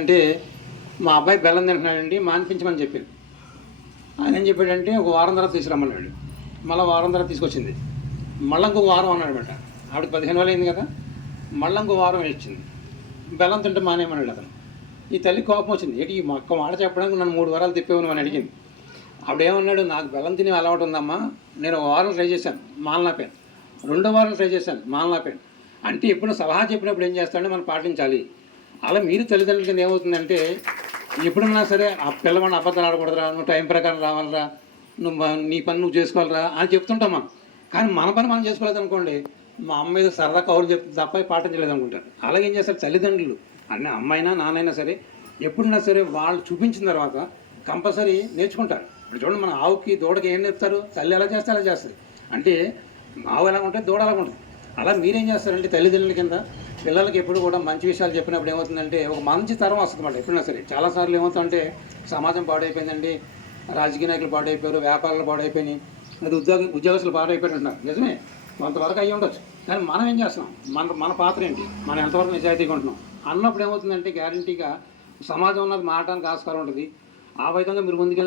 అంటే మా అబ్బాయి బెల్లం తింటున్నాడండి మానిపించమని చెప్పాను. ఆయన ఏం చెప్పాడంటే ఒక వారం తర్వాత తీసుకురమ్మన్నాడు. మళ్ళీ వారం తర్వాత తీసుకొచ్చింది. మళ్ళీ ఇంకొక వారం అన్నాడనమాట. ఆవిడకి 15 వేలు అయింది కదా, మళ్ళీ ఇంకో వారం ఇచ్చింది. బెల్లం తింటే మానేయమన్నాడు అతను. ఈ తల్లి కోపం వచ్చింది. ఏంటి ఈ మొక్క మాట చెప్పడానికి నన్ను 3 వారాలు తిప్పేవని అని అడిగింది. ఆవిడేమన్నాడు, నాకు బెల్లం తినే అలవాటు ఉందమ్మా, నేను ఒక వారం ట్రై చేశాను మాలనాపాను, 2వ వారం ట్రై చేశాను మాలనాపాను. అంటే ఎప్పుడు సలహా చెప్పినప్పుడు ఏం చేస్తాడంటే మనం పాటించాలి. అలా మీరు తల్లిదండ్రుల కింద ఏమవుతుందంటే ఎప్పుడన్నా సరే ఆ పిల్లవాడిని అబద్ధాలు ఆడకూడదురా, నువ్వు టైం ప్రకారం రావాలరా, నువ్వు నీ పని నువ్వు చేసుకోవాలరా అని చెప్తుంటాం మనం. కానీ మన పని మనం చేసుకోలేదు అనుకోండి, మా అమ్మ మీద సరదా కౌలు చెప్తుంది తప్ప పాటించలేదు అనుకుంటారు. అలాగే ఏం చేస్తారు తల్లిదండ్రులు అన్న అమ్మైనా నాన్నైనా సరే ఎప్పుడైనా సరే వాళ్ళు చూపించిన తర్వాత కంపల్సరీ నేర్చుకుంటారు. ఇప్పుడు చూడండి, మన ఆవుకి దూడకి ఏం నేర్పుతారు, తల్లి ఎలా చేస్తే అలా చేస్తుంది. అంటే ఆవు ఎలా ఉంటుంది, దూడ ఎలా ఉంటుంది. అలా మీరేం చేస్తారంటే తల్లిదండ్రుల కింద పిల్లలకి ఎప్పుడు కూడా మంచి విషయాలు చెప్పినప్పుడు ఏమవుతుందంటే ఒక మంచి తరం వస్తుంది అన్నమాట. ఎప్పుడైనా సరే చాలాసార్లు ఏమవుతుందంటే సమాజం పాడైపోయిందండి, రాజకీయ నాయకులు పాడైపోయారు, వ్యాపారాలు పాడైపోయినాయి, అది ఉద్యోగస్తులు పాడైపోయారు అంటున్నారు. నిజమే, కొంతవరకు అయ్యి ఉండొచ్చు. కానీ మనం ఏం చేస్తున్నాం, మన పాత్ర ఏంటి, మనం ఎంతవరకు నిజాయితీగా ఉంటున్నాం అన్నప్పుడు ఏమవుతుందంటే గ్యారంటీగా సమాజం ఉన్నది మారడానికి ఆస్కారం ఉంటుంది. ఆ విధంగా మీరు ముందుకెళ్ళిన